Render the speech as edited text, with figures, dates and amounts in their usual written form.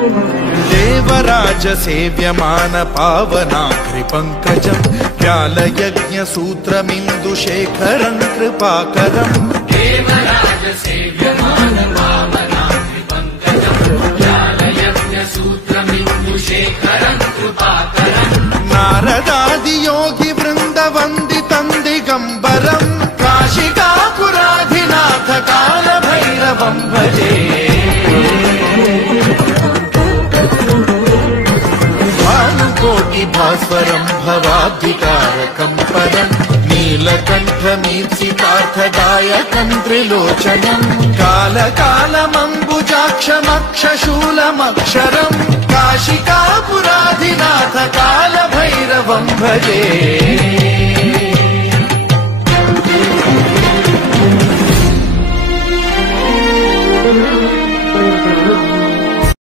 देवराज सेव्यमान पावनाघ्रि पंकजं व्यालयज्ञ सूत्रमिन्दुशेखरं कृपाकरं देवराज सेव्यमान पावनाघ्रि पंकजं व्यालयज्ञ सूत्रमिन्दुशेखरं कृपाकरं नारदादि योगी वृंद वंदितं दिगंबरं काशिकापुराधिनाथ काल भैरवं भजे भानुकोटि भास्वरं भवाब्धिकारकं पदं नीलकण्ठमीप्सितार्थदायकं त्रिलोचनं कालकालमम्बुजाक्षमक्षशूलमक्षरं काशिकापुराधिनाथ काल भैरवं भजे।